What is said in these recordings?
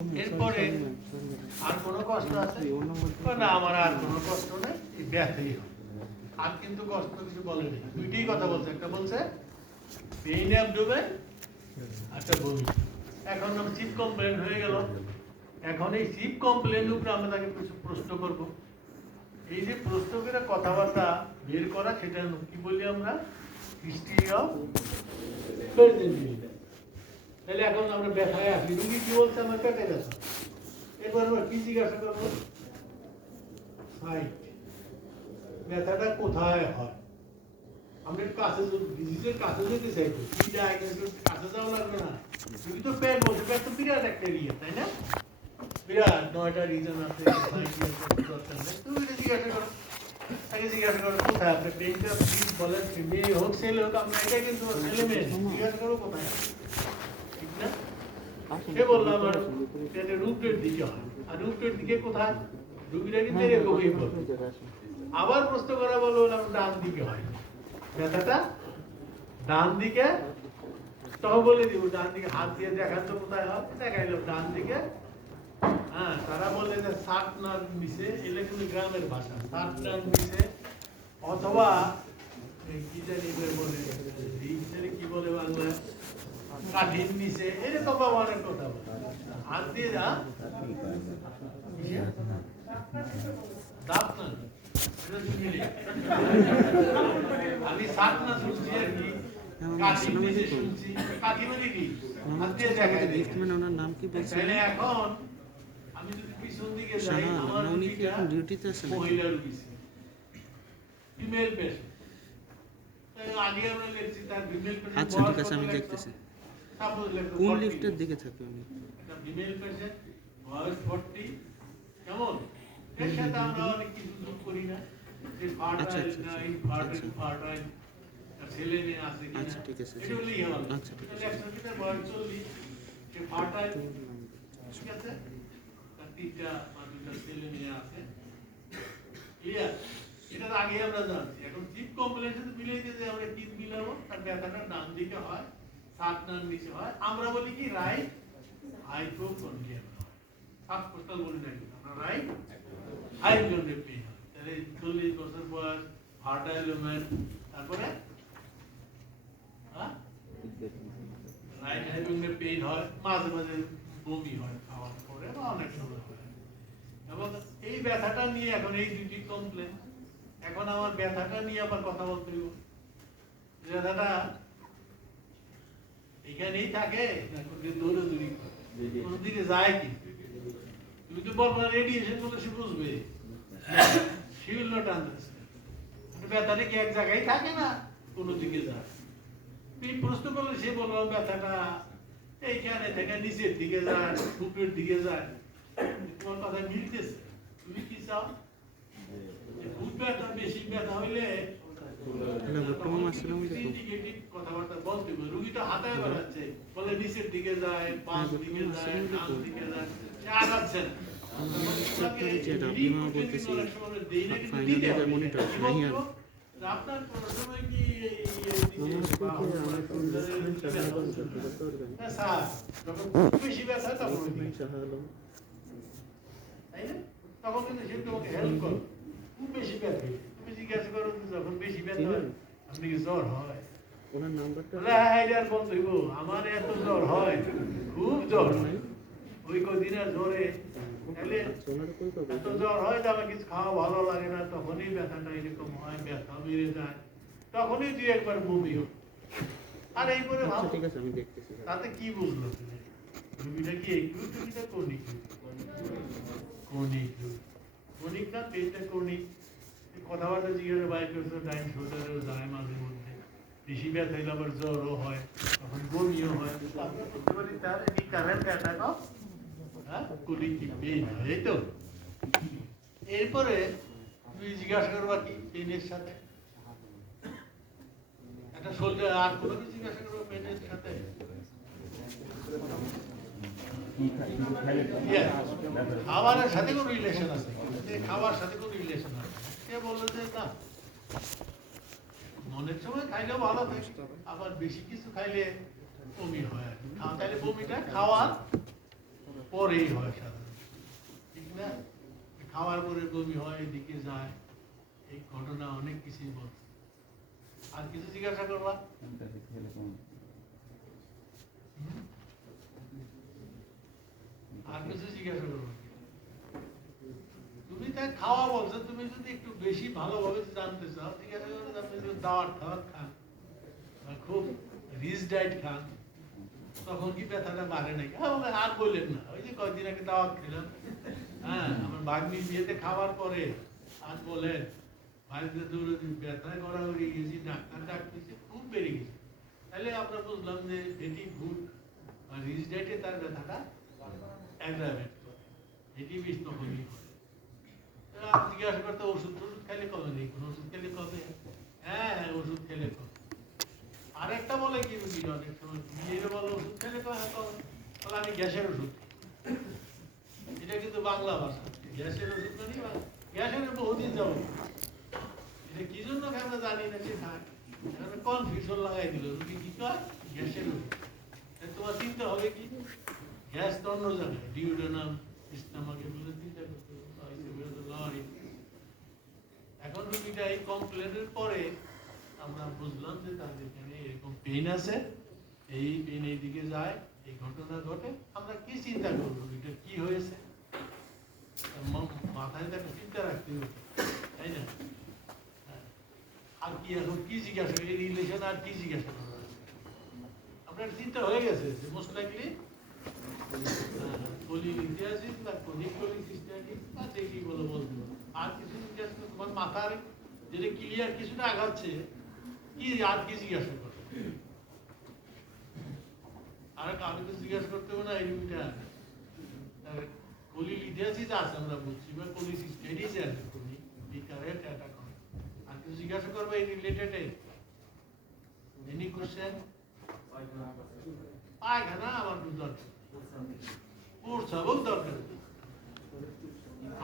এরপরে আর কোনো কষ্ট আছে না? আমার আর কোনো কষ্ট নেই, ব্যথাই আর কিন্তু কষ্ট কিছু বলেনি। দুইটাই কথা বলছে, একটা বলছে পেইন অ্যাবডোমেন, একটা বমি। এখন চিপ কমপ্লেন হয়ে গেল। এখন এই চিপ কমপ্লেনের উপরে আমরা তাকে কিছু প্রশ্ন করব। এই যে প্রশ্ন করে কথাবার্তা বের করা, সেটা কি বলি আমরা? History of present. তাহলে এখন আমরা ব্যথায় আসি, রুগী কি বলছে? আমার পেটে ব্যথা। এরপর আমরা কি জিজ্ঞাসা করবো? সাইট, ব্যথাটা কোথায় হয়? আমরা কাছে ডিজিজের কাছে যেতে চাইবো, কি ডায়াগনোসিস কাছে যাওয়া লাগবে না। রুগী তো পেট বলছে, পেট তো বিরাট একটা এরিয়া, তাই না? বিরাট 9টা রিজন আছে, তুমি এটা জিজ্ঞাসা করো। তাকে জিজ্ঞাসা করো কোথায় আপনার পেনটা, প্লিজ বলেন। মেয়ে হোক ছেলে হোক, আমরা এটাই কিন্তু ছেলে মেয়ে জিজ্ঞাসা করবো কোথায়, ঠিক না? সে বললো আমার পেটে রুটের দিকে হয়। আর রুটের দিকে কোথায়? রুগীরা কিন্তু এরকমই বলবে। আবার প্রশ্ন করা বলবো আমার ডান দিকে হয় ব্যথাটা, ডান দিকে। তখন বলে দিব ডান দিকে, হাত দিয়ে দেখান তো কোথায় হয়, দেখাইলো ডান দিকে। হ্যাঁ, তারা বলে যে সাতনার নিচে, এটা কিন্তু গ্রামের ভাষা, সাতনার নিচে, অথবা কি জানি বলে, কি বলে বাংলায়, কাঠির নিচে, এরকম অনেক কথা বলে। হাত দিয়ে যা দাঁত না, আমি সাত না শুনছি আর কি, কাঠির নিচে শুনছি। কাঠি মানে কি? হাত দিয়ে দেখা যায়। এখন আমি যদি পিছন দিকে যাই, আমার মহিলা রুগী, ফিমেল পেশেন্ট। আগে আমরা লিখছি তার ফিমেল পেশেন্ট। আচ্ছা, ঠিক আছে, আমি দেখতেছি কোন লিফটের দিকে থাকি আমি। এটা ফিমেল পেশেন্ট, বয়স 40। কেমন? এর সাথে আমরা অনেক কিছু যোগ করি না, যে ফার্টাইল না ইনফার্টাইল, ছেলে মেয়ে আছে কিনা। আচ্ছা, ঠিক আছে, এটা বলি হবে। আচ্ছা, ঠিক আছে। একসাথে বয়স 40, সে ফার্টাইল, ঠিক আছে, তার 3টা বা 2টা ছেলে মেয়ে আছে। ক্লিয়ার? এটা আগে আমরা জানছি। এখন চিপ কমপ্লেনের সাথে মিলাইতে যে আমরা কি মিলাবো, তার ব্যথাটা ডান দিকে হয়, সাতনার নিচে হয়। আমরা বলি কি রাইট হাইপোকন্ড্রিয়া। সাত কোস্টাল বলি না, আমরা রাইট হাইপোকন্ড্রিয়া পেইন হয়। তাহলে 40 বছর বয়স, ফার্টাইল ওম্যান, তারপরে রাইট হাইপোকন্ড্রিয়া পেইন হয়, মাঝে মাঝে বমি হয় খাওয়ার পরে, বা অনেক সময় হয়। এবং এই ব্যথাটা নিয়ে এখন এই দুটি কমপ্লেন। এখন আমার ব্যথাটা নিয়ে আবার কথা বলতে হবে। ব্যথাটা এখানেই থাকে, দৌড়াদৌড়ি কোন দিকে যায় কি? তুমি তো বলবো রেডিয়েশন বলে সে বুঝবে, সে উইল নট আন্ডারস্ট্যান্ড। ব্যথাটা কি এক জায়গায় থাকে না, কোনো দিকে যায়। তুমি প্রশ্ন করলে সে বলবো ব্যথাটা এইখানে থেকে নিচের দিকে যায়, বুকের দিকে যায়। তোমার কথা মিলতেছে। তুমি কি চাও? খুব ব্যথা, বেশি ব্যথা হইলে কথাবার্তা বলতে হবে। রুগীটা হাতায় বেড়াচ্ছে, বলে নিচের দিকে যায়, পাঁচ দিকে যায়, ডান দিকে যায়, সে আগাচ্ছে না। আপনার কোন সময় কি বেশি ব্যথা হয় তখন, তাই না? তখন কিন্তু সে তোমাকে হেল্প করো। খুব বেশি ব্যথা, তুমি জিজ্ঞাসা করো যখন বেশি ব্যথা হয় আপনি কি জ্বর হয়? ওনার নাম্বারটা আর বন্ধ হইব, আমার এত জ্বর হয়, খুব জ্বর হয়, ওই কদিনের জ্বরে এত জ্বর হয় যে আমার কিছু খাওয়া ভালো লাগে না, তখনই ব্যথাটা এরকম হয়, ব্যথা বেড়ে যায়, তখনই দুই একবার বমি হয়। আর এই করে ভাব, তাতে কি বুঝলো রুগীটা কি একটু রুগীটা কনিক কনিক কনিক না পেটটা কনিক। কথাবার্তা জিজ্ঞাসা বাইক করছে, টাইম শোল্ডারেও যায় মাঝে মধ্যে, বেশি ব্যথা হইলে আবার জ্বরও হয়, তখন বমিও হয়। আমরা করতে পারি তার এই current attack of conic pain হয়, এই তো। এরপরে তুমি জিজ্ঞাসা করবা কি পেনের সাথে একটা শোল্ডার, আর কোনো কিছু জিজ্ঞাসা করবো পেনের সাথে? খাবারের সাথে কোনো রিলেশন আছে? খাবার সাথে কোনো রিলেশন আছে? কে বললো যে না, মনের সময় খাইলেও ভালো থাকে, আবার বেশি কিছু খাইলে বমি হয়। তাহলে বমিটা খাওয়ার পরেই হয় সাধারণত, ঠিক না? খাওয়ার পরে বমি হয়, এদিকে যায়, এই ঘটনা অনেক কিছুই বলছে। আর কিছু জিজ্ঞাসা করবা? আর কিছু জিজ্ঞাসা করবা? তুমি তাই খাওয়া বলছো, তুমি যদি একটু বেশি ভালোভাবে জানতে চাও, জিজ্ঞাসা করে জানতে চাও, দাওয়াত খাওয়াত খান, খুব রিচ ডায়েট খান, তখন কি ব্যথাটা বাড়ে নাকি? আর বললেন না, ওই যে কয়েকদিন আগে দাওয়াত খেলাম, হ্যাঁ, আমার বাগ্নির বিয়েতে খাওয়ার পরে আর বলেন বাড়িতে দৌড়ে ব্যথা করা হয়ে গেছি, ডাক্তার ডাকতেছে, খুব বেড়ে গেছে। তাহলে আমরা বুঝলাম যে এটি ফুড বা রিচ ডায়েটে তার ব্যথাটা অ্যাগ্রাভেট করে, এটি বেশ তখনই করে। জিজ্ঞাসা করতে ওষুধ টষুধ খেলে কবে নেই, কোন ওষুধ খেলে কবে? হ্যাঁ, ওষুধ খেলে কবে। আরেকটা বলে কি বুঝি, অনেক সময় বিয়ের বলো ওষুধ খেলে কবে, বলে আমি গ্যাসের ওষুধ। এটা কিন্তু বাংলা ভাষা, গ্যাসের ওষুধ মানে গ্যাসের বহুদিন যাবো, এটা কি জন্য আমরা জানি না, যে কনফিউশন লাগাই দিল, রুগী কি কয় গ্যাসের ওষুধ। তোমার চিন্তা হবে কি, গ্যাস তো অন্য জায়গায়, ডিউডোনাম ইসলামাকে বলে চিন্তা করতে হবে। এখন রুগীটা এই কমপ্লেনের পরে আমরা বুঝলাম যে তাদের এখানে এরকম পেইন আছে, এই পেইন এই দিকে যায়, এই ঘটনা ঘটে। আমরা কি চিন্তা করবো, এটা কি হয়েছে, মাথায় একটা চিন্তা রাখতে হবে, তাই না? আর কি এখন কি জিজ্ঞাসা, এই রিলেশন আর কি জিজ্ঞাসা করবো? আপনার চিন্তা হয়ে গেছে যে মোস্ট লাইকলি পলিলিথিয়াসিস না ক্রনিক পলিসিস্টাইটিস না যেটি বলো বলতে, আর কিছু জিজ্ঞাসা তোমার মাথার যেটা ক্লিয়ার কিছুটা আগাচ্ছে, কি আর কি জিজ্ঞাসা করো? আর কারো কিছু জিজ্ঞাসা করতে হবে না, এই দুইটা পলিলিথিয়াসিস আছে আমরা বলছি, বা পলিসিস্টাইটিস আছে, ক্রনিক রিকারেন্ট অ্যাটাক হয়। আর কিছু জিজ্ঞাসা করবে এই রিলেটেড, এনি কোশ্চেন? পায়খানা আমার দরকার, প্রস্রাবও দরকার,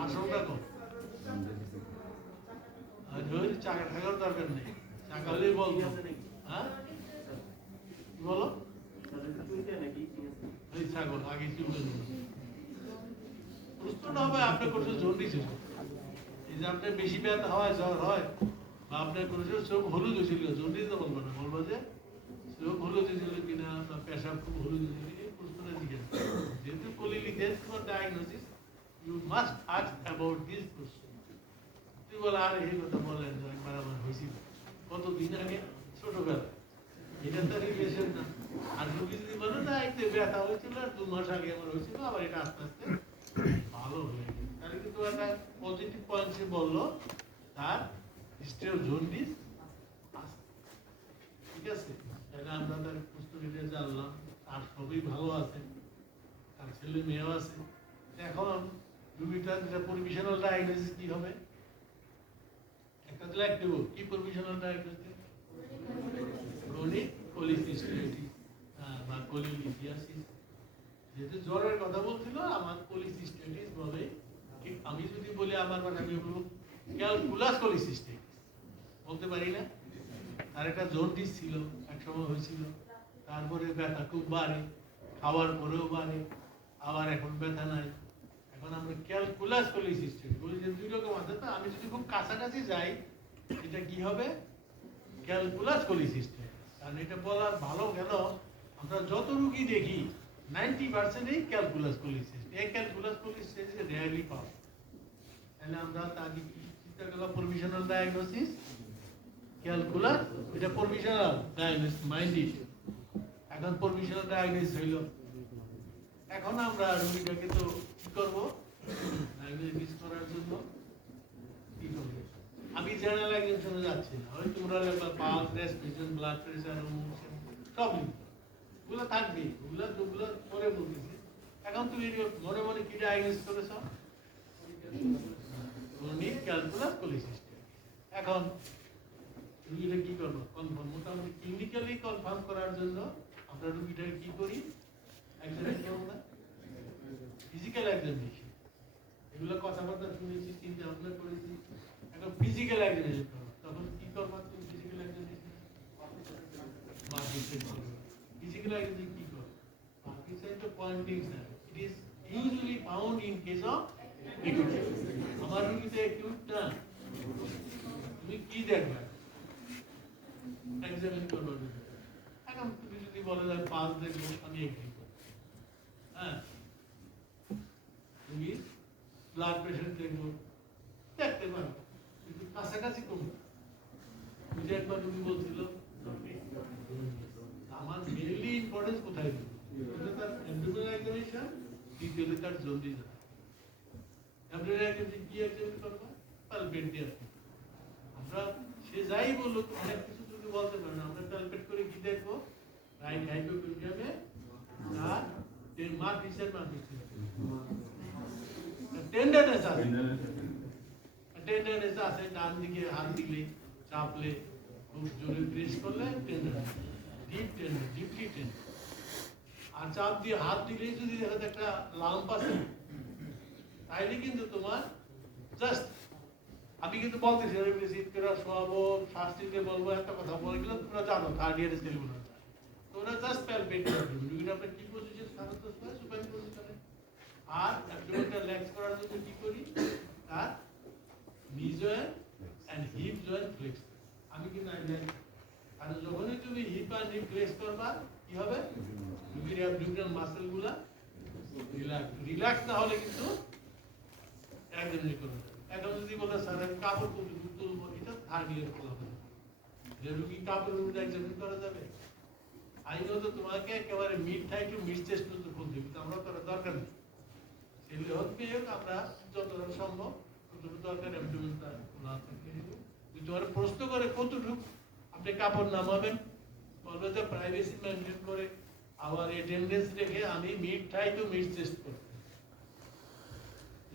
আসলটা কম, চাকা থাকার দরকার নেই, চাকা হলেই বলবো। হ্যাঁ বলো, ছাগল আগে চুল প্রশ্নটা হবে আপনার কোনো জন্ডিস, এই যে আপনার বেশি ব্যথা হয়, জ্বর হয়, বা আপনার কোনো চোখ হলুদ হয়েছিল, জন্ডিস তো বলবো না, বলবো যে চোখ হলুদ হয়েছিল কিনা, বা পেশাব খুব হলুদ হয়েছিল, এই প্রশ্নটা জিজ্ঞেস। যেহেতু polylithiasis for diagnosis, you must ask about this question. তুই বল আর এই কথা বলেন যে একবার আমার হয়েছিল কতদিন আগে, ছোটবেলা, এটা তো রিলেশন না। আর রুগী যদি বলে না একটু ব্যথা হয়েছিল আর 2 মাস আগে আমার হয়েছিল, আবার এটা আস্তে আস্তে ভালো হয়ে গেছে, তাহলে কিন্তু একটা পজিটিভ পয়েন্ট সে বললো, তার হিস্ট্রি অফ জন্ডিস আছে, ঠিক আছে? তাহলে আমরা তার পুস্তকটা জানলাম, আর সবই ভালো আছে, তার ছেলে মেয়েও আছে। এখন রুগীটার যেটা প্রভিশনাল ডায়াগনোসিস কি হবে? একটা তো লিখতে হবে, কি প্রভিশনাল ডায়াগনোসিস? ক্রনিক পলিসিস্টাইটিস বা পলিলিথিয়াসিস। যেহেতু জ্বরের কথা বলছিল, আমার পলিসিস্টাইটিস বলে, আমি যদি বলি আমার মানে আমি বলবো ক্যালকুলাস পলিসিস্টাইটিস, বলতে পারি না? আর একটা জন্ডিস ছিল, একসময় হয়েছিল, তারপরে ব্যথা খুব বাড়ে, খাওয়ার পরেও বাড়ে, আবার এখন ব্যথা নাই। এখন আমরা ক্যালকুলাস পলিসিস্টাইটিস বলি, যে দুই রকম আছে। তো আমি যদি খুব কাছাকাছি যাই, এটা কি হবে? ক্যালকুলাস পলিসিস্টাইটিস। কারণ এটা বলার ভালো কেন, আমরা যত রোগী দেখি 90% এই ক্যালকুলাস পলিসিস্টাইটিস, এই ক্যালকুলাস পলিসিস্টাইটিস রেয়ারলি পাওয়া। তাহলে আমরা তাকে কি চিন্তা করলাম, প্রভিশনাল ডায়াগনোসিস ক্যালকুলাস, এটা প্রভিশনাল ডায়াগনোসিস মাইন্ড ইস্যু। এখন প্রভিশনাল ডায়াগনোসিস হইল, এখন আমরা রোগীটাকে তো কি করবো, ডায়াগনোসিস করার জন্য কি করবো? আমি জেনারেল এক্সামিনেশনে যাচ্ছি না, ওই তোমরা পালস, রেসপিরেশন, ব্লাড প্রেসার, সব ওগুলো থাকবে, ওগুলো পরে বলতেছি। এখন তুমি মনে মনে কি ডায়াগনোসিস করেছ? Chronic calculus polycystitis. এখন রুগীটা কি করবো কনফার্ম, মোটামুটি ক্লিনিক্যালি কনফার্ম করার জন্য আমরা রুগীটাকে কি করি, এক্সামিনেশন করব না, ফিজিক্যাল এক্সামিনেশন। এগুলো কথাবার্তা শুনেছি, চিন্তা ভাবনা করেছি। এখন ফিজিক্যাল এক্সামিনেশন করবো, তখন কি করবো তুমি? ফিজিক্যাল এক্সামিনেশন ফিজিক্যাল এক্সামিনেশন কি করবো? Parkinson তো pointing sir, it is usually found in case of acute. আমার রোগীতে acute না, তুমি কি দেখবে? এক্সামিন করবো। এখন তুমি যদি বলে যে 5 দেখবো, আমি এগ্রি করব। হ্যাঁ, তুমি ব্লাড প্রেশার দেখবো, দেখতে পারো, কিন্তু কাছাকাছি করবো। বুঝে একবার তুমি বলছিল আমার মেইনলি ইম্পর্টেন্স কোথায় দেবো? তার অ্যাবডোমিনাল এক্সামিনেশন, দ্বিতীয়ত তার জন্ডিস। অ্যাবডোমিনাল এক্সামিনেশন কি এক্সামিন করবো? পালপেট দিয়ে। আমরা সে যাই বলুক, অনেক কিছু তুমি বলতে পারো না। আমরা পালপেট করে কি দেখবো? রাইট হাইপোক্যান্ডিয়ামে আর মার্ক হিসেবে টেন্ডারনেস আছে, টেন্ডারনেস আছে। ডান দিকে হাত দিলে, চাপলে, খুব জোরে প্রেস করলে tender, deep tender, deeply tender. আর চাপ দিয়ে হাত দিলেই যদি দেখা যায় একটা লাম্প আছে, তাইলে কিন্তু তোমার জাস্ট, আমি কিন্তু বলতেছি রিসিভ করা শোয়াবো, শ্বাস নিতে বলবো, একটা কথা বলে গেলে তোমরা জানো কার্ডিয়াক সেলগুলো, তোমরা জাস্ট প্যালপেট করবে। রুগীর আপনার কি পজিশন? সাধারণত সুপাইন পজিশনে। আর অ্যাবডোমেনটা রিল্যাক্স করার জন্য কি করি? তার knee joint and hip joint flex. আমি কিন্তু আইডিয়া, আর যখনই তুমি হিপ আর নি ফ্লেক্স করবা, কি হবে? রুগীর অ্যাবডোমিনাল মাসলগুলা রিল্যাক্স না হলে কিন্তু একদম করবে। এখন যদি বলে স্যার আমি কাপড় তুলবো, এটা থার্ড ইয়ার খোলা হবে যে রুগী কাপড়ের মধ্যে এক্সামিন করা যাবে। আইনত তোমাকে একেবারে mid thigh to mid chest পর্যন্ত খুলতে, কিন্তু আমরা করার দরকার নেই। সেগুলি হতে হোক আমরা যতটা সম্ভব কতটুকু দরকার অ্যাবডোমেনটা খোলা থাকে। তোমার প্রশ্ন করে কতটুকু আপনি কাপড় নামাবেন, বলবে যে প্রাইভেসি মেনটেন করে আবার অ্যাটেন্ডেন্স রেখে আমি mid thigh to mid chest করব।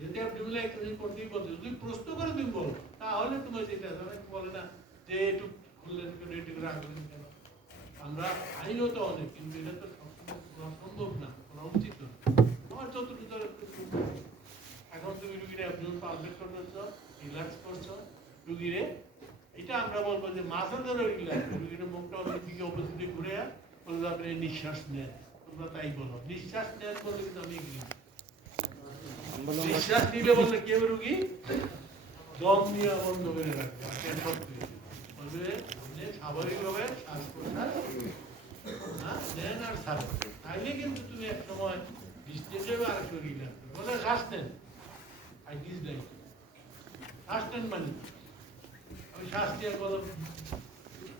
যদি অ্যাবডোমিনাল এক্সামিন করতেই বলতে, যদি প্রশ্ন করে তুমি বলো, তাহলে তোমার যেটা বলে না যে একটু খুললেন কেন, একটু রাখলেন কেন। আমরা আইনত অনেক, কিন্তু এটা তো সম্ভব না, করা উচিত না। আমার যতটুকু এখন তুমি রুগীরে অ্যাবডোমিন পালপেট করছো, রিল্যাক্স করছো রুগীরে, এটা আমরা বলবো যে মাসেল ধরে রিল্যাক্স, রুগীর মুখটা অনেক দিকে অপোজিটে ঘুরে বলবো আপনি নিঃশ্বাস নেন, তোমরা তাই বলো। নিঃশ্বাস নেন বললে কিন্তু আমি এগ্রি। নিঃশ্বাস নিলে বললে কি হবে? রুগী দম নিয়ে বন্ধ করে রাখবে, বলবে স্বাভাবিকভাবে শ্বাস প্রশ্বাস নেন আর ছাড়বেন। তাইলে কিন্তু তুমি এক সময় ডিস্টেন্স হবে, আর একটু রিল্যাক্স করবে। বলে শ্বাস নেন, আই ডিসলাইক শ্বাস নেন মানে আমি শ্বাস দিয়ে বললাম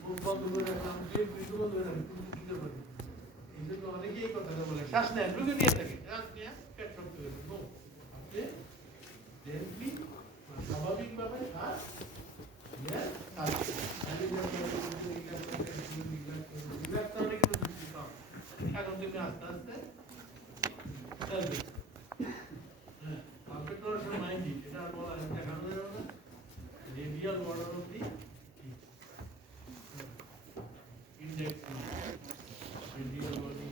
মুখ বন্ধ করে রাখলাম, বন্ধ করে রাখলাম, দিতে পারি। এই জন্য অনেকেই এই কথাটা বলে শ্বাস নেন, রুগী নিয়ে থাকে, শ্বাস নিয়ে পেট শক্ত হয়ে যাবে। আপনি জেন্টলি স্বাভাবিকভাবে শ্বাস নিয়ে এখন তুমি আস্তে আস্তে চলবে। হ্যাঁ, পারফেক্ট করার সময় মাইন্ড এটা বলা দেখানো যাবে না। Radial border of the index, radial border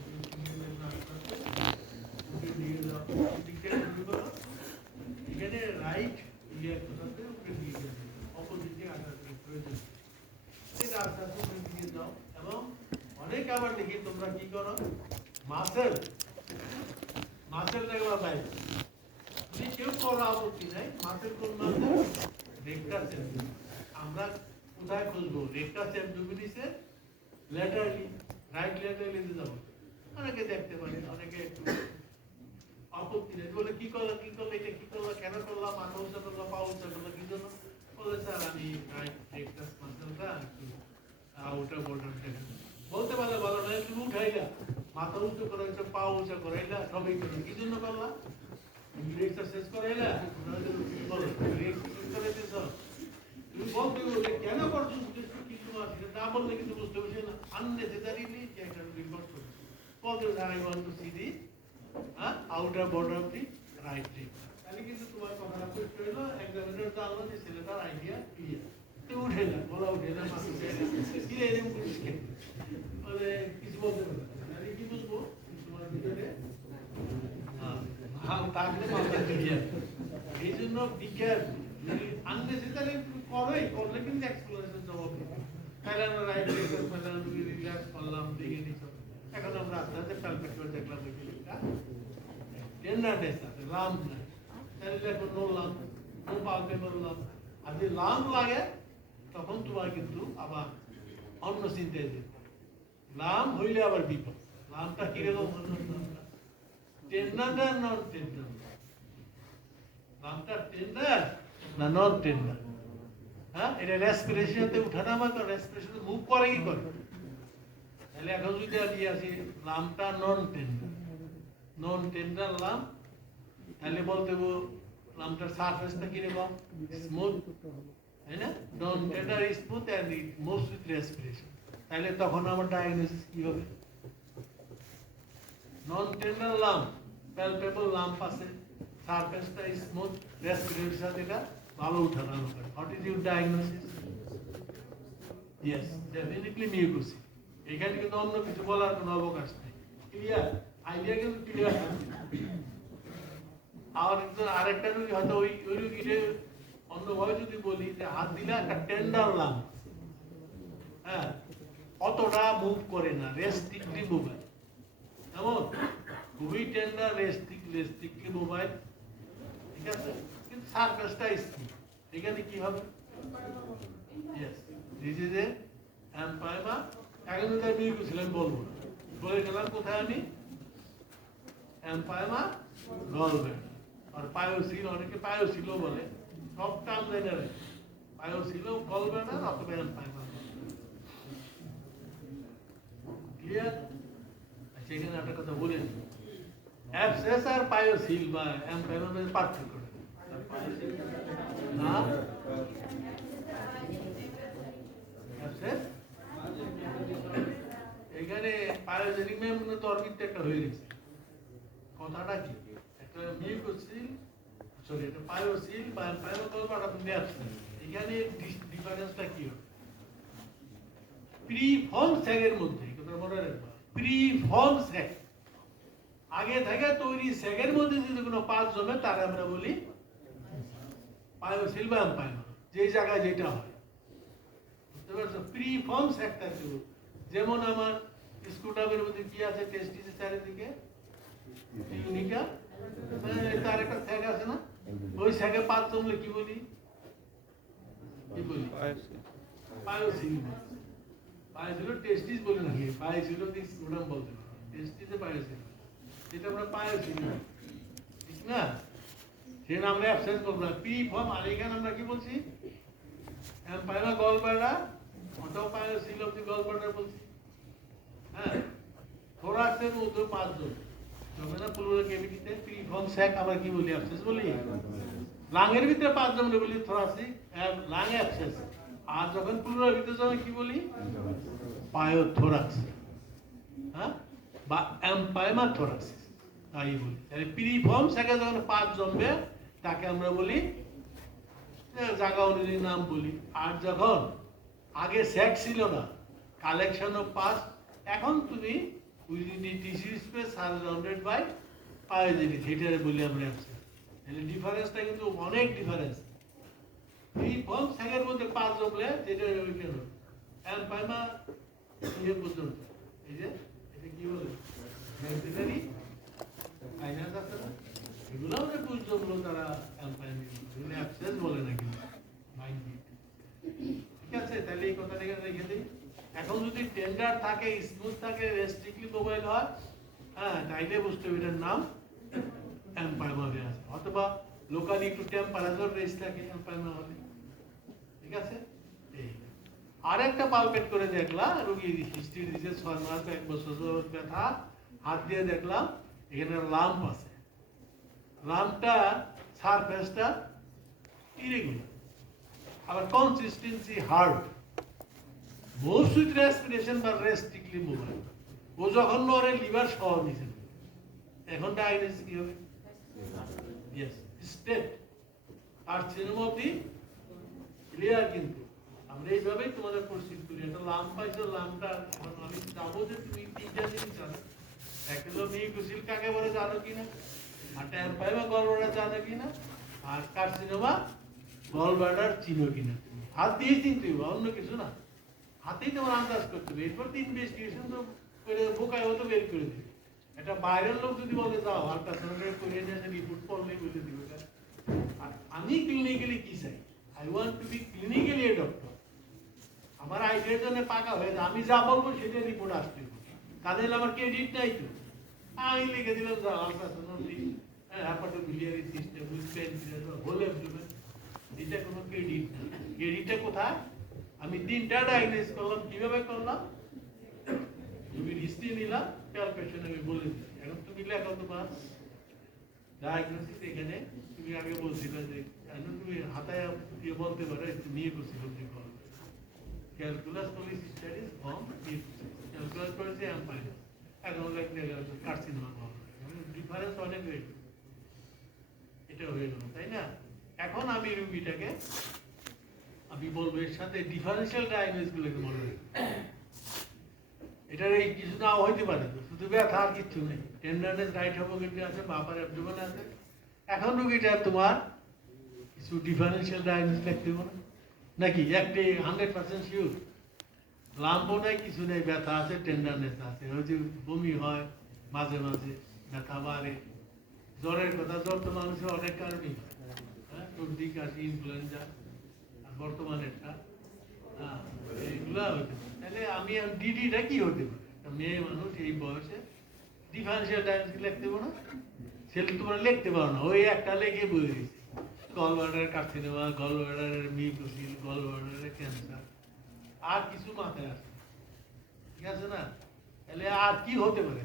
এখানে রাইট ইয়ার কোথাতে ওকে দিয়ে যাবে, অপোজিটে আঘাত প্রয়োজন। সেটা আস্তে আস্তে দিয়ে যাও। এবং অনেক আবার দেখি তোমরা কি করো, মাসেল দেখবা ভাই, যদি কেউ করা আপত্তি নাই, মাসেল কোন মাসেল? রেক্টাস অ্যাবডোমিনাস। আমরা কোথায় খুঁজবো? রেক্টাস অ্যাবডোমিনাসের ল্যাটারালি, রাইট ল্যাটারালি যাবো। অনেকে দেখতে পারে, অনেকে একটু আপত্তি নেই, বলে কি করলো এটা কি করলো, কেন করলাম, মাথা উঁচা করলো, পা উঁচা করলো, কি জন্য? বলে স্যার আমি রাইট রেক্টাস মাসেলটা একটু আউটার বর্ডার বলতে পারলে ভালো না, তুমি উঠাইলা, মাথা উঁচু করাইছো, পা উঁচা করাইলা, সবই করলো, কি জন্য করলা? এক্সারসাইজ করাইলা, তুমি বলতে বললে কেন করছো, কিছু না বললে কিন্তু বুঝতে পারছি না। আননেসেসারিলি যে একটা রিপোর্ট করছে, বলতে I want to see the outer border of the right leg. তাহলে কিন্তু তোমার কথাটা পুষ্ট হইলো, এক্সামিনার জানলো যে ছেলেটার আইডিয়া ক্লিয়ার। তুমি উঠে না, বলা উঠে না, মাথা কি এরকম করিস কেন, বলে কিছু বলতে পারবে না। তাহলে কি বুঝবো তোমার ভিতরে থাকলে মাথা ক্লিয়ার। এই জন্য বিকেয়ার যদি আননেসেসারি করলে কিন্তু এক্সপ্লোরেশন জবাব দেবে। তাহলে আমরা রাইট লেগ পেলাম, রিল্যাক্স করলাম, দেখে নিচ্ছ। এখন আমরা আস্তে আস্তে প্যালপেট করে দেখলাম টেন্ডারনেস আছে, লাম নাই, তাহলে লেখো নো লাম, নো পালপেবল লাম। আর যদি লাম লাগে তখন তোমার কিন্তু আবার অন্য চিন্তায় যেতে হবে। লাম হইলে আবার বিপদ। লামটা কিরকম হলো? টেন্ডার না নন টেন্ডার? লামটা টেন্ডার না নন টেন্ডার? হ্যাঁ, এটা রেসপিরেশনতে উঠানামা করে, রেসপিরেশনে মুভ করে কি করে? তাহলে এখন যদি আমি আসি লামটা নন টেন্ডার, নন টেন্ডার লাম, তাহলে বলতে লামটার সারফেসটা কিরকম? স্মুথ, তাই না? Non tender smooth and it moves with respiration. তাহলে তখন আমার ডায়াগনোসিস কি হবে? Non tender lump, palpable lump আছে, সারফেসটা স্মুথ, রেসপিরেটর সাথে এটা ভালো উঠানামা করে। What is your diagnosis? Yes, definitely mucocele. এখানে কিন্তু অন্য কিছু বলার কোনো অবকাশ নেই। ক্লিয়ার? আইডিয়া কিন্তু ক্লিয়ার। আরেকটা রোগী হয়তো ওই রোগীকে অন্যভাবে যদি বলি যে হাত দিলে একটা টেন্ডার লাম, হ্যাঁ, অতটা মুভ করে না, রেস্ট্রিক্টলি মোবাইল, এমন খুবই টেন্ডার, রেস্ট্রিক্টলি মোবাইল, ঠিক আছে, কিন্তু সারফেসটা স্মুথ। এখানে কি হবে? Yes, this is a empyema. এখন যদি আমি মিউকোসিল বলবো না, বলে গেলাম কোথায় আমি? এমপাইমা গলব্লাডার আর পায়োসিল, অনেকে পায়োসিলও বলে, সব টার্ম জেনে রাখে। পায়োসিলও গলব্লাডার অথবা এমপাইমা। ক্লিয়ার? আচ্ছা, এখানে একটা কথা বলে দিই, অ্যাবসেস আর পায়োসিল বা এমপাইমার মধ্যে পার্থক্য না। অ্যাবসেস এখানে পায়োজেনিক মেমব্রেন তো অর্বিটটা একটা হয়ে গেছে। কথাটা কি? একটা মিউকোসিল, সরি, এটা পায়োসিল বা এমপাইমা গলব্লাডার আপনি অ্যাবসেস। এখানে ডিফারেন্সটা কি হবে? প্রিফর্ম স্যাগের মধ্যে, কথা মনে রাখবা, প্রিফর্ম স্যাগ, আগে থেকে তৈরি স্যাগের মধ্যে যদি কোনো পাঁচ জমে তারা আমরা বলি পায়োসিল বা এমপাইমা, যে জায়গায় যেটা হয়। বুঝতে পারছো? প্রিফর্ম স্যাগটা কি? যেমন আমার স্ক্রুড্রাইভারের মধ্যে কি আছে? টেস্টিসের চারিদিকে ইউনিকা, তার একটা স্যাগ আছে না? ওই স্যাগে পাঁচ জমলে কি বলি? কি বলি? পায়োসিল। পায়োসিল টেস্টিস বলে নাকি? পায়োসিল দিয়ে স্ক্রুড্রাম বলতে পারি, টেস্টিসে পায়োসিল, এটা আমরা পায়োসিল, ঠিক না? সেটা আমরা অ্যাবসেন্স করবো না, পি ফর্ম। আর এখানে আমরা কি বলছি? এমপাইমা গলব্লাডার অথবা পায়োসিল অফ দি গলব্লাডার বলছি। হ্যাঁ, থোরাক্সের মধ্যে পাঁচ জন জমে না প্লুরাল ক্যাভিটিতে, প্রিফর্ম স্যাক আমরা কি বলি? অ্যাবসেস বলি। লাংয়ের ভিতরে পাঁচ জমলে বলি থোরাসিক লাং অ্যাবসেস। আর যখন প্লুরাল ভিতরে জমে কি বলি? পায়োথোরাক্স, হ্যাঁ, বা এমপাইমা থোরাক্স, তাই বলি। তাহলে প্রিফর্ম স্যাকে যখন পাঁচ জমবে তাকে আমরা বলি, জায়গা অনুযায়ী নাম বলি। আর যখন আগে স্যাক ছিল না, কালেকশন অফ পাস, এখন তুমি within the tissue space surrounded by pyogenic, এটারে বলি আমরা অ্যাবসেস। তাহলে ডিফারেন্সটা কিন্তু অনেক ডিফারেন্স। প্রিফর্ম স্যাকের মধ্যে পাঁচ জমলে যেটা ওইখানে এমপাইমা ইয়ে পর্যন্ত, এই যে এটা কি বলে ভেন্টিলারি ফাইনাস আছে না, এগুলো আমাদের বুঝলো তারা এমপাইমা, এগুলো অ্যাবসেস বলে না কিন্তু মাইন্ড। ঠিক আছে, তাহলে এই কথাটা এখানে রেখে দিই। এখন যদি টেন্ডার থাকে, স্মুথ থাকে, রেস্ট্রিক্টলি মোবাইল হয়, হ্যাঁ, তাইলে বুঝতে হবে এটার নাম এমপাইমা আছে। অথবা লোকালি একটু টেম্পারেচার রেঞ্জ থাকে এমপাইমা হলে। ঠিক আছে, এই আরেকটা পালপেট করে দেখলাম, রোগী হিস্ট্রি দিয়েছে 6 মাস 1 বছর ব্যথা, হাত দিয়ে দেখলাম এখানে লাম্প আছে। লাম্পটা সারফেসটা ইরেগুলার, আবার consistency hard, most with respiration বা রেস্ট্রিক্টলি মোবাইল। ও যখন নরে লিভার সহ নিছে, এখন ডায়াগনোসিস কি হবে? ইয়েস, স্টেট আর সিনেমা অবধি ক্লিয়ার। কিন্তু আমরা এইভাবেই তোমাদের প্রস্তুত করি। একটা লাম পাইছো, লামটা আমি যাবো যে তুমি তিনটা জিনিস জানো। একটা হলো মিউকোসিল কাকে বলে জানো কিনা, আর এমপাইমা গলব্লাডার জানো কিনা, আর কার্সিনোমা গলব্লাডার চিনো কিনা। হাত দিয়ে চিনতে হবে, অন্য কিছু না। হাতেই তোমার আন্দাজ করতে হবে। এরপর তো ইনভেস্টিগেশন তো করে বোকায় হতো বের করে দিবে। এটা বাইরের লোক যদি বলে যাও আল্ট্রাসাউন্ডের করে নিয়ে রিপোর্ট করলেই বলে দিবে এটা। আর আমি ক্লিনিক্যালি কি চাই, I want to be clinically a doctor. আমার আইডিয়ার জন্য পাকা হয়ে যায়, আমি যা বলবো সেটা রিপোর্ট আসবে, তাদের আমার ক্রেডিট নাই তো। আমি লিখে দিলাম যা আল্ট্রাসাউন্ড হ্যাপাটোবিলিয়ারি সিস্টেম হলে এটা কোনো ক্রেডিট না। ক্রেডিটটা কোথায়? আমি 3টা ডায়াগনোস করলাম, কিভাবে করলাম? তুমি হিস্ট্রি নিলাম, ক্যালকুলেশন আমি বলে দিই। এখন তুমি লেখো তোমার ডায়াগনোসিস এখানে। তুমি আগে বলছিলে যে এখন তুমি হাতায় দিয়ে বলতে পারো একটু নিয়ে করছিল যে calculus policy studies form calculus করেছে এম্পায়ার। এখন কার্সিনোমা ডিফারেন্স অনেক হয়ে গেল, এটা হয়ে গেল, তাই না? এখন আমি রুগীটাকে আমি বলবো এর সাথে ডিফারেন্সিয়াল ডায়াগনোসিস গুলোকে মনে রাখবে। এটার এই কিছু নাও হইতে পারে, শুধু ব্যথা আর কিচ্ছু নেই। টেন্ডারনেস রাইট হাইপোগেমিয়া আছে, বাপার অ্যাবডোমেন আছে। এখন রুগীটা তোমার কিছু ডিফারেন্সিয়াল ডায়াগনোসিস লিখতে হবে নাকি? একটি 100% শিওর লাম্বও নাই, কিছু নেই, ব্যথা আছে, টেন্ডারনেস আছে, হয়তো বমি হয়, মাঝে মাঝে ব্যথা বাড়ে। জ্বরের কথা, জ্বর তো মানুষের অনেক কারণই হয়, হ্যাঁ, সর্দি কাশি ইনফ্লুয়েঞ্জা আর বর্তমানে একটা এইগুলা হতে পারে। তাহলে আমি ডিডিটা কি হতে পারে? মেয়ে মানুষ এই বয়সে ডিফারেন্সিয়াল ডায়াগনোসিস লিখতে পারো না, সেটা তোমরা লিখতে পারো না, ওই একটা লেগে বই দিয়েছে গল ব্লাডারের কার্সিনোমা, গল ব্লাডারের মিউকোসিল, গল ব্লাডারের ক্যান্সার, আর কিছু মাথায় আসে, ঠিক আছে না? তাহলে আর কি হতে পারে?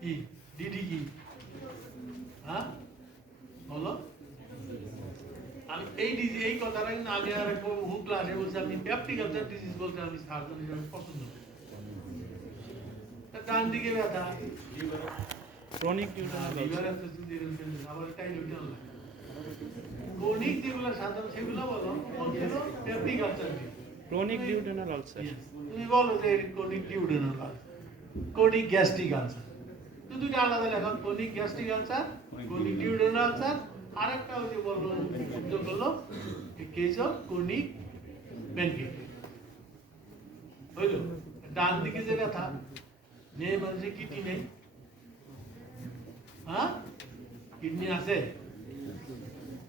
কি ডিডি কি? হ্যাঁ বলো। আমি এই কথাটা কিন্তু আমি আর হুক ক্লাসে বলছি, আমি প্যাপটিকালচার ডিজিজ বলতে আমি সার্জন হিসেবে পছন্দ করি। ডান দিকে ব্যথা, ক্রনিক লিভার আবার টাইলোইডাল লাগে। ক্রনিক যেগুলো সাধারণ সেগুলো বলো, কোন ছিল? প্যাপটিকালচার। Chronic duodenal ulcer. তুমি বলো যে chronic duodenal ulcer, chronic gastric ulcer, তো দুইটা আলাদা লেখা। Chronic gastric ulcer, chronic duodenal ulcer, আরেকটা ওই যে বললো শুদ্ধ করলো কেস অফ ক্রনিক প্যানক্রিয়াটাইটিস। হইলো? ডান দিকে যে ব্যথা, মেয়ে মানুষের কিডনি নেই, হ্যাঁ কিডনি আছে,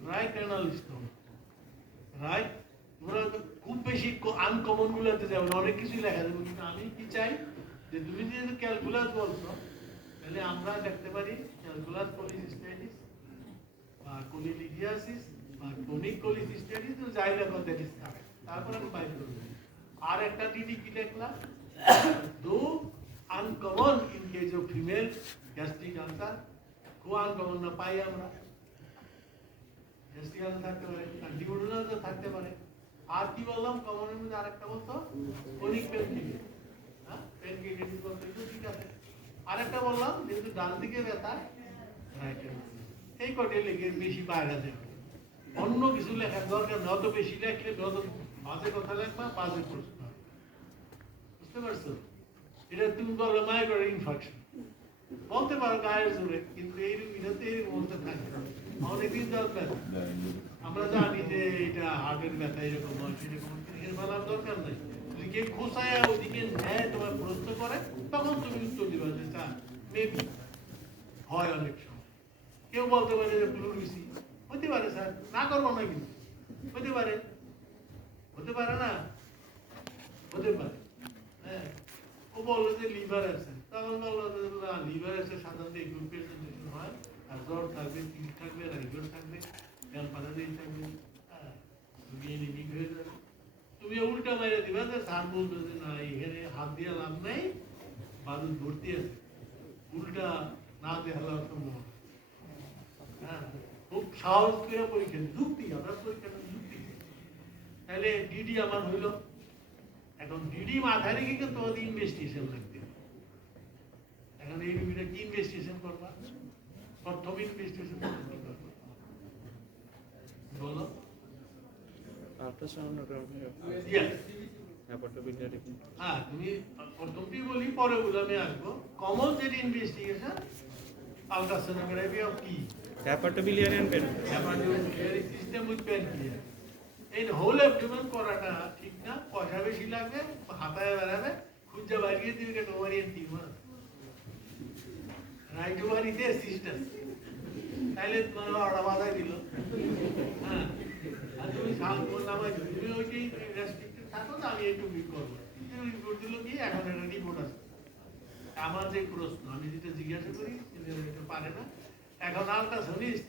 রাইট রেনাল স্টোন, রাইট। তোমরা খুব বেশি আনকমন গুলোতে যাবে, অনেক কিছুই লেখা যাবে, কিন্তু আমি কি চাই যে তুমি যদি ক্যালকুলাস বলছো, তাহলে আমরা দেখতে পারি ক্যালকুলাস পলিসিস্টাইটিস বা কোলিলিডিয়াসিস বা ক্রনিক কোলিসিস্টাইটিস, যাই লেখো দ্যাট ইজ কারেক্ট। তারপর আমি বাইর করব। আর একটা ডিডি কি লিখলাম? দো uncommon in case of female gastric ulcer, খুব আনকমন না পাই আমরা। গ্যাস্ট্রিক আলসার থাকতে পারে, ডিউডেনাল থাকতে পারে। আর কি বললাম? কমনের মধ্যে আরেকটা বলতো ক্রনিক প্যানক্রিয়াটাইটিস, হ্যাঁ প্যানক্রিয়াটাইটিস বলতে ঠিক আছে। আরেকটা বললাম যেহেতু ডান দিকে ব্যথা, রাইট। এই কটে লিখে বেশি বাইরে যাবে, অন্য কিছু লেখার দরকার না। অত বেশি লেখলে যত বাজে কথা লেখবা বাজে প্রশ্ন, বুঝতে পারছো? এটা তুমি বলো মাইগ্রেন ইনফেকশন বলতে পারো গায়ের জোরে, কিন্তু এই রুগীটাতে এই বলতে থাকে অনেকদিন দরকার। আমরা জানি যে এটা হার্টের ব্যথা এরকম হয়, সেরকম এর বলার দরকার নাই। যদি কেউ খোঁচায় ওদিকে নেয়, তোমার প্রশ্ন করে, তখন তুমি উত্তর দিবা যে স্যার মেবি হয়। অনেক সময় কেউ বলতে পারে যে প্লুরিসি হতে পারে, স্যার না করবো না, কিন্তু হতে পারে, হতে পারে না, হতে পারে। হ্যাঁ, ও বললো যে লিভার আছে, তখন বললো যে লিভার আছে, সাধারণত এই গ্রুপের হয়, আর জ্বর থাকবে, পিঠ থাকবে, রাইগর থাকবে, তেল পাতা দিয়ে থাকবে, তুমি এনিমিক হয়ে যাবে। তুমি উল্টা মাইরে দিবা যে স্যার বলতো যে না এখানে হাত দিয়ে লাভ নাই, বাদুর ভর্তি আছে, উল্টা না দেখালাম সম্ভব। হ্যাঁ, খুব সাহস করে পরীক্ষা যুক্তি, আপনার পরীক্ষাটা যুক্তি। তাহলে ডিডি আমার হইল। এখন ডিডি মাথায় রেখে কিন্তু তোমাদের ইনভেস্টিগেশন লাগবে। এখন এই রুগীটা কি ইনভেস্টিগেশন করবা? প্রথম ইনভেস্টিগেশন করবা বলো। আল্ট্রাসোনোগ্রাফি, হ্যাপাটোবিলিয়ারি। হ্যাঁ, তুমি প্রথমটি বলি, পরে ওগুলো আমি আসবো। কমন যেটি ইনভেস্টিগেশন আল্ট্রাসোনোগ্রাফি অফ কি? Hepatobiliary and hepatobiliary system with pancreas. এই হোল অ্যাবডোমেন করাটা ঠিক না, পয়সা বেশি লাগবে, হাতায় বেড়াবে, খুঁজা বাড়িয়ে দিবি কেন ওভারিয়ান টিম রাইট ওভারিতে সিস্টেম তাইলে তোমার অর্ডার বাধাই দিল হ্যাঁ আর তুমি সাউন্ড নামাই তুমি ওইটাই রেস্ট্রিক্টেড থাকো তো আমি একটু উইক করবো রিপোর্ট দিল কি এখন একটা রিপোর্ট আছে আমার যে প্রশ্ন আমি যেটা জিজ্ঞাসা করি এটা পারে না এখন আলট্রাসোনিস্ট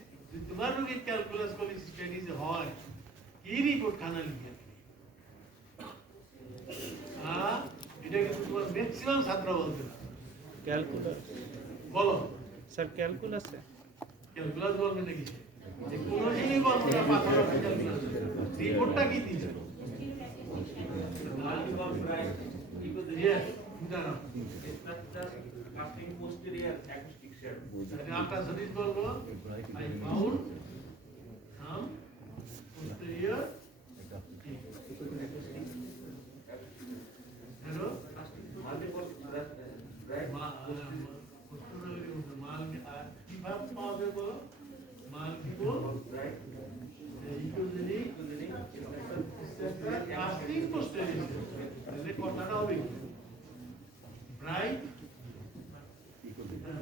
তোমার রোগীর ক্যালকুলাস কোলিসিস্টেটিস হয় কি রিপোর্ট খানা লিখে হ্যাঁ এটা কিন্তু তোমার ম্যাক্সিমাম ছাত্র বলতে না ক্যালকুলাস বলো স্যার ক্যালকুলাসে ক্যালকুলাস বলবে নাকি সে যে কোনো দিনই বলবো না পাথর ক্যালকুলাস রিপোর্টটা কি দিছে Yes, জানো Casting posterior acoustic share. আপনার সার্ভিস বলবো I found some posterior hello Multiple right. মাল কিভাবে পাওয়া যাবে বলো মাল দিব Right. ইকোজেনিক কাস্টিং পোস্টেরিয়র তাহলে কথাটা হবে ব্রাইট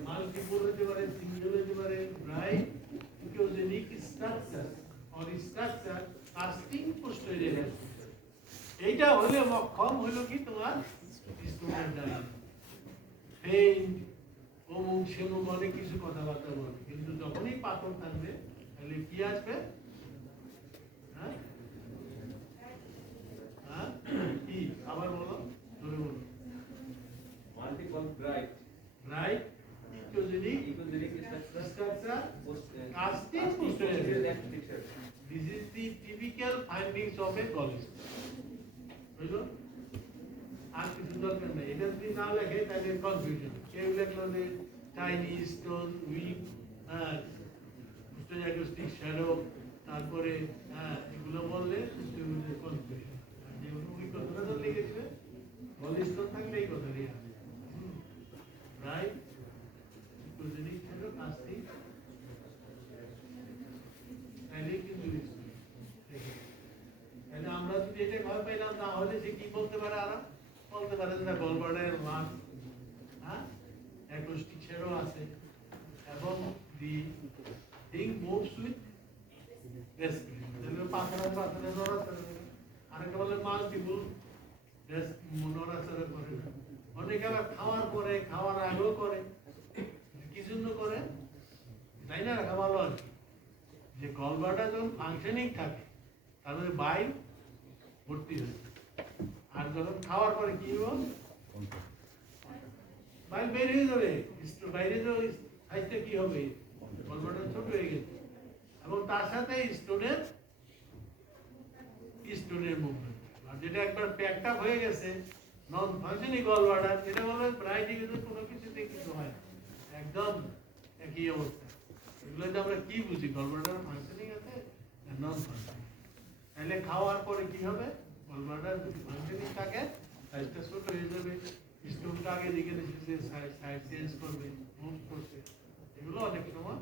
মাল্টিপল হতে পারে সিঙ্গেল হতে পারে bright echogenic structure or structure casting posterior এইটা হলে মক্ষম হলো কি তোমার স্টুডেন্ট ডায়াগ্রাম পেইন্ট অমুক সেমুক অনেক কিছু কথাবার্তা বলবে কিন্তু যখনই পাথর থাকবে তাহলে কি আসবে হ্যাঁ হ্যাঁ কি আবার বলো জোরে বলো Multiple bright. Right echogenic Ecogenic structure. Structure Casting posterior acoustic share. This is the typical findings of a college. বুঝলো আর কিছু দরকার নেই এটা যদি না লেখে তাহলে কনফিউশন কেউ লেখলো যে চাইনিজ স্টোন উইক স্টোজাগোস্টিক শ্যাডো তারপরে এগুলো বললে কনফিউশন যে ওই কথাটা তো লিখেছিলেন বলে স্টোন থাকলে এই কথা লিখে আসবে রাইট ইকোজেনিক শ্যাডো কাস্টিং তাহলে কিন্তু তাহলে আমরা যদি এটা ভয় পাইলাম না হলে সে কি বলতে পারে আর বলতে পারে যে গলবার্ডের মান হ্যাঁ অ্যাকোস্টিক শ্যাডো আছে এবং দি থিং মুভস উইথ রেসপিরেশন তাহলে পাথরে নড়াচড়া করে আরেকটা বলে মাল্টিপল নড়াচড়া করে অনেকে আবার খাওয়ার পরে খাওয়ার আগেও করে কি জন্য করে তাই না রাখা ভালো আর কি যে গলবার্ডার যখন ফাংশনিং থাকে তাহলে বাইল ভর্তি হয় আর যখন খাওয়ার পরে কি হবে বাইল বের হয়ে যাবে বাইরে তো সাইজটা কি হবে গলবার্ডার ছোট হয়ে গেছে এবং তার সাথে স্টোনের মুভমেন্ট আর যেটা একবার প্যাকড আপ হয়ে গেছে নন ফাংশনিং গলবার্ডার এটা বলে ব্রাইটিং এর কোনো কিছুতে কিছু হয় না একদম একই অবস্থা এগুলোতে আমরা কি বুঝি গলবার্ডার ফাংশনিং আছে নন ফাংশনিং তাহলে খাওয়ার পরে কি হবে গলবার্ডার যদি ফাংশনিং থাকে সাইজটা ছোট হয়ে যাবে স্টোনটা আগে দিকে এসেছে সাইড চেঞ্জ করবে মুভ করছে এগুলো অনেক সময়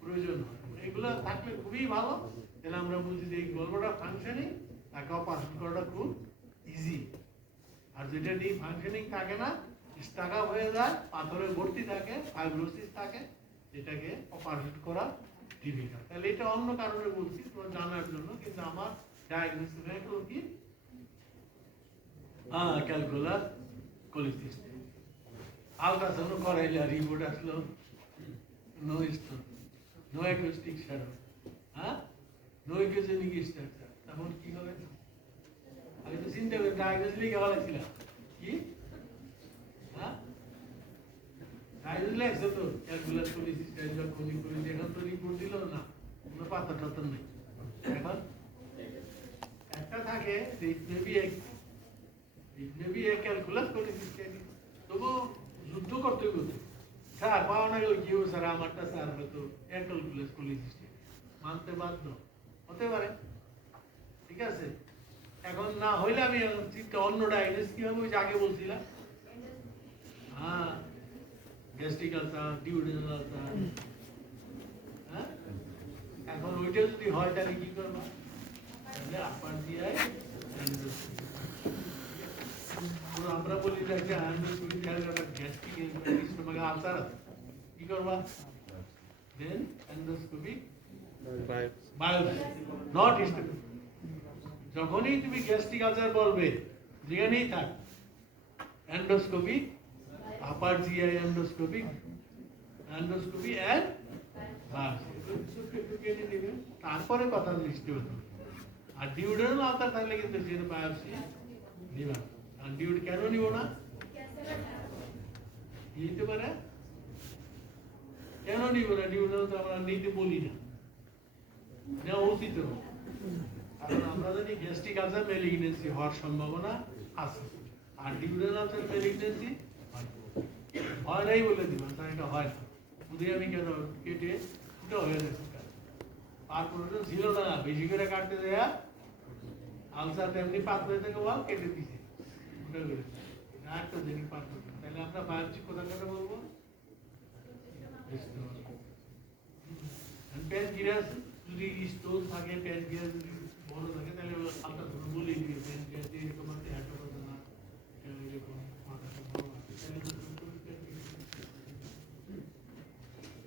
প্রয়োজন হয় এগুলো থাকলে খুবই ভালো তাহলে আমরা বুঝি যে এই গলবার্ডার ফাংশনিং তাকে অপারেশন করাটা খুব ইজি আর যেটা নিয়ে ফাংশনিং থাকে না স্টাকা হয়ে যায় পাথরে ভর্তি থাকে ফাইব্রোসিস থাকে এটাকে অপারেশন করা ডিফিকাল্ট তাহলে এটা অন্য কারণে বলছি তোমার জানার জন্য কিন্তু আমার ডায়াগনোসিস হয়ে গেল কি ক্যালকুলাস কোলিসিস্টেম আলট্রাসাউন্ড করাইলে রিপোর্ট আসলো no stone no acoustic shadow no echogenic structure তখন কি হবে আমি তো চিন্তা করে ডায়াগনোসিস লিখে বলেছিলাম কি ডায়াগনোসিস লেখছো তো ক্যালকুলাস কোলিসিস্টেম যখন এখন তো রিপোর্ট দিল না কোনো পাতা টাতা নেই এখন একটা থাকে মেবি এক ক্যালকুলাস কোলিসিস্টেম তবু যুদ্ধ করতে করতে স্যার পাওয়া না গেল কি স্যার আমারটা স্যার হয়তো এক ক্যালকুলাস কোলিসিস্টেম মানতে বাধ্য হতে পারে ঠিক আছে এখন না হইলে আমি চিন্তা অন্য ডায়াগনোসিস কি হবে ওই যে আগে বলছিলাম গ্যাস্ট্রিক আলসার ডিউডেনাল আলসার এখন ওইটা যদি হয় তাহলে কি করবো তাহলে আপার জিআই আমরা বলি যে একটা এন্ডোস্কোপি খেয়াল রাখা গ্যাস্ট্রিক স্টোমাকে আলসার আছে কি করবা then endoscopy biopsy not histoscopy যখনই তুমি গ্যাস্ট্রিক আলসার বলবে যেখানেই থাক endoscopy upper GI endoscopy and তারপরে কথা লিস্টে হতো আর ডিউডেরও আলসার থাকলে কিন্তু যে বায়োপসি নিবা আর ডিউড কেন নিব না নিতে পারে কেন নিব না ডিউড তো আমরা নিতে বলি না নেওয়া উচিত নয় কারণ আমরা জানি গ্যাস্ট্রিক আলসার ম্যালিগনেন্সি হওয়ার সম্ভাবনা আছে আর ডিউডের আলসার ম্যালিগনেন্সি হয় নাই বলে দিবেন তার এটা হয় না বুঝি আমি কেন কেটে এটা হয়ে যাচ্ছে আর প্রয়োজন ছিল না বেশি করে কাটতে দেয়া আলসার তেমনি পাতলা থেকে বল কেটে দিছে ওটা করে একটা জিনিস পাতলা তাহলে আমরা বায়োপসি কোথা করে বলবো প্যানক্রিয়াস যদি স্টোন থাকে প্যানক্রিয়াস যদি বড় থাকে তাহলে আলট্রাসাউন্ড বলেই দিবে প্যানক্রিয়াস এরকম আছে এত কথা না এরকম মাথাটা বড় আছে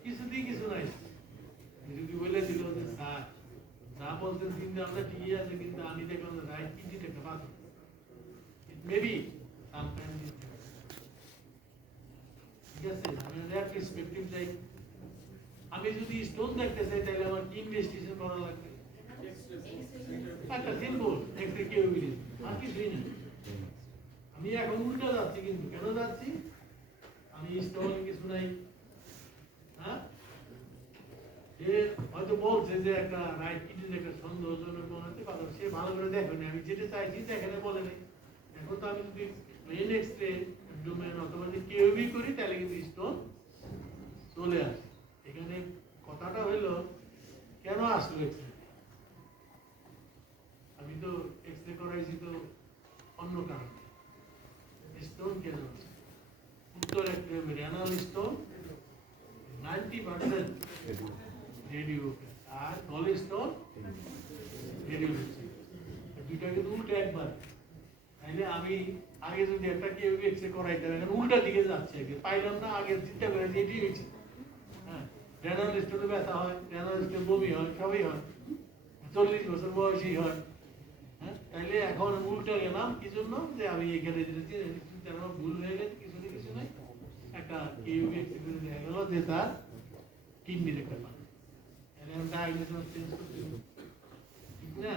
কিছুতেই কিছু নাই যদি বলে দিল যে স্যার যা বলতেন কিন্তু আমরা ঠিকই আছে কিন্তু আমি দেখলাম রাইট কিডনি একটা পাথর মেবি সামটাইমস ঠিক আছে আমি রেড পার্সপেক্টিভ চাই আমি যদি স্টোন দেখতে চাই তাহলে আমার কি ইনভেস্টিগেশন করা লাগবে একটা সিম্পল একটা কেউ বিলিজ আর কিছুই না আমি এখন উল্টা যাচ্ছি কিন্তু কেন যাচ্ছি আমি স্টোন কিছু নাই হ্যাঁ যে হয়তো বলছে যে একটা রাইট কিডনির একটা সন্দেহজনক মনে হতে পারে সে ভালো করে দেখেনি আমি যেটা চাইছি সেখানে বলে নেই এখন তো আমি যদি মেইন এক্সরে ডোমেন অথবা যদি কেউই করি তাহলে কিন্তু স্টোন চলে আসে এখানে কথাটা হইলো কেন আসলো এক্সরে আমি তো এক্সরে করাইছি তো অন্য কারণে স্টোন কেন আছে উত্তর একটা রেনাল স্টোন 90% রেডিও আর গলে স্টোন রেডিও দুইটাকে তো উল্টো একবার তাইলে আমি আগে যদি একটা কেউ এক্সরে করাইতাম এখন উল্টা দিকে যাচ্ছে আগে পাইলাম না আগে চিন্তা করে যে এটি হয়েছে হ্যাঁ রেনাল স্টোনে ব্যথা হয় রেনাল স্টোন বমি হয় সবই হয় 40 বছর বয়সী হয় হ্যাঁ তাইলে এখন উল্টো গেলাম কি জন্য যে আমি এখানে চিন্তা আমার ভুল হয়ে গেছে কিছু না কিছু নাই একটা কেউ এক্সরে করে দেখা গেল যে তার কিডনির একটা পান এখন ডায়াগনোসিস চেঞ্জ করতে হবে ঠিক না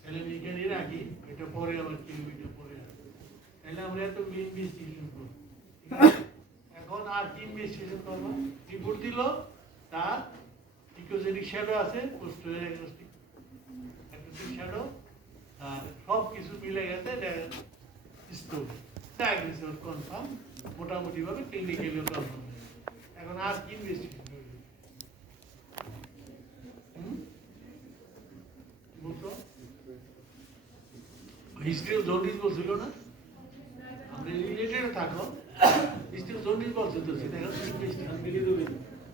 তাহলে আমি এখানে রাখি এটা পরে আবার কেউ এটা পরে আসবে তাহলে আমরা এত ইনভেস্টিগেশন করবো এখন আর কি ইনভেস্টিগেশন করবো রিপোর্ট দিল তার ইকোজেনিক শ্যাডো আছে পোস্ট ডায়াগনস্টিক একটা শ্যাডো আর সব কিছু মিলে গেছে স্টোন ডায়াগনোসিস কনফার্ম মোটামুটি ভাবে ক্লিনিক্যালি কনফার্ম এখন আর কি ইনভেস্টিগেশন বুঝছো হিস্ট্রি জন্ডিস বলছিল না আমরা রিলেটেড থাকো হিস্ট্রি জন্ডিস বলছে তো সেটা এখন ইনভেস্টিগেশন মিলিয়ে দেবে